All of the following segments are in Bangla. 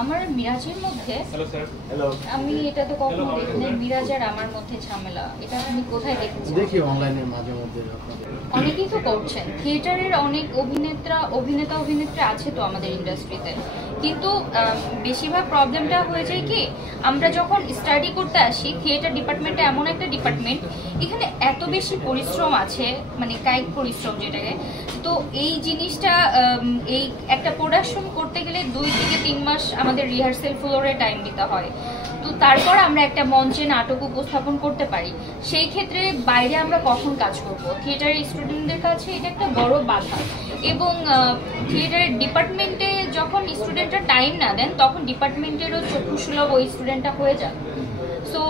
আমার মিরাজের মধ্যে আমি এটা তো কখনো দেখিনি। মিরাজ আর আমার মধ্যে ঝামেলা, এটা আপনি কোথায় দেখেছেন? দেখি অনলাইনে মাঝে মধ্যে অনেকেই তো করছেন, থিয়েটারের অনেক অভিনেত্রী আছে তো আমাদের ইন্ডাস্ট্রিতে, কিন্তু বেশিরভাগ প্রবলেমটা হয়ে যায় কি, আমরা যখন স্টাডি করতে আসি, থিয়েটার ডিপার্টমেন্টটা এমন একটা ডিপার্টমেন্ট, এখানে এত বেশি পরিশ্রম আছে, মানে কায়িক পরিশ্রম যেটাকে, তো এই জিনিসটা এই একটা প্রোডাকশন করতে গেলে 2 থেকে 3 মাস আমাদের রিহার্সেল ফ্লোরে টাইম দিতে হয়। তো তারপর আমরা একটা মঞ্চে নাটক উপস্থাপন করতে পারি। সেই ক্ষেত্রে বাইরে আমরা কখন কাজ করব? থিয়েটারের স্টুডেন্টদের কাছে এটা একটা বড় বাধা। এবং থিয়েটারের ডিপার্টমেন্টে যখন স্টুডেন্টরা টাইম না দেন, তখন ডিপার্টমেন্টেরও চক্ষুসুলভ ওই স্টুডেন্টটা হয়ে যায়। সো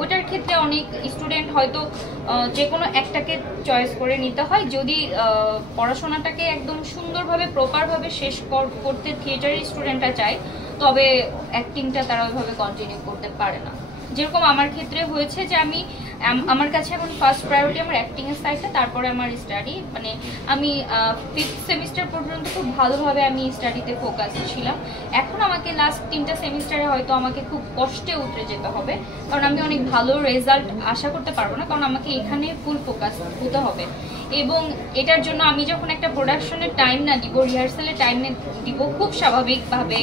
ওইটার ক্ষেত্রে অনেক স্টুডেন্ট হয়তো যে কোনো একটাকে চয়েস করে নিতে হয়। যদি পড়াশোনাটাকে একদম সুন্দরভাবে প্রপারভাবে শেষ করতে থিয়েটারের স্টুডেন্টরা চায়, তবে অ্যাক্টিংটা তারা ওইভাবে কন্টিনিউ করতে পারে না। যেরকম আমার ক্ষেত্রে হয়েছে যে আমার কাছে এখন ফার্স্ট প্রায়োরিটি আমার অ্যাক্টিং এর সাইডটা, তারপরে আমার স্টাডি। মানে আমি 5th সেমিস্টার পর্যন্ত খুব ভালোভাবে আমি স্টাডিতে ফোকাস ছিলাম। এখন আমাকে লাস্ট 3টা সেমিস্টারে হয়তো আমাকে খুব কষ্টে উতরে যেতে হবে, কারণ আমি অনেক ভালো রেজাল্ট আশা করতে পারবো না, কারণ আমাকে এখানে ফুল ফোকাস হতে হবে। এবং এটার জন্য আমি যখন একটা প্রোডাকশনের টাইম না দিব, রিহার্সালের টাইম দিব, খুব স্বাভাবিকভাবে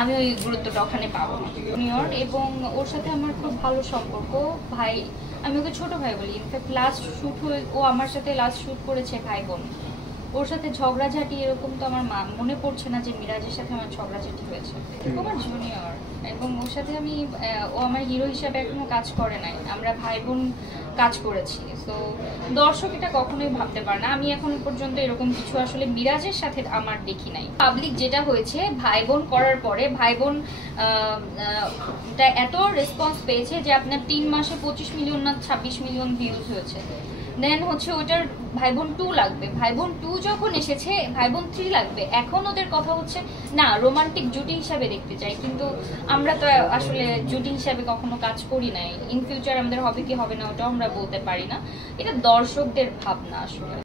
আমি ওই গুরুত্বটা ওখানে পাবো না। জুনিয়র, এবং ওর সাথে আমার খুব ভালো সম্পর্ক। ভাই, আমি ওকে ছোট ভাই বলি। ইনফ্যাক্ট লাস্ট শ্যুট ও আমার সাথে লাস্ট শ্যুট করেছে ভাই বোন। ওর সাথে ঝগড়াঝাটি এরকম তো আমার মনে পড়ছে না যে মিরাজের সাথে আমার ঝগড়াঝাটি হয়েছে। আমার জুনিয়র, এবং ওর সাথে ও আমার হিরো হিসাবে এখনো কাজ করে নাই, আমরা ভাই বোন কাজ করেছি। তো দর্শক এটা কখনোই ভাবতে পারে না। আমি এখন পর্যন্ত এরকম কিছু আসলে মিরাজের সাথে আমার দেখি নাই। পাবলিক যেটা হয়েছে ভাই বোন করার পরে, ভাই বোন এত রেসপন্স পেয়েছে যে আপনার 3 মাসে 25 মিলিয়ন না 26 মিলিয়ন ভিউজ হয়েছে। দেন হচ্ছে ওটার ভাই বোন 2 লাগবে, ভাই বোন 2 যখন এসেছে ভাই বোন 3 লাগবে। এখন ওদের কথা হচ্ছে না, রোমান্টিক জুটি হিসাবে দেখতে চাই, কিন্তু আমরা তো আসলে জুটি হিসাবে কখনো কাজ করি নাই। ইন ফিউচার আমাদের হবে কি হবে না ওটাও আমরা বলতে পারি না, এটা দর্শকদের ভাবনা আসলে।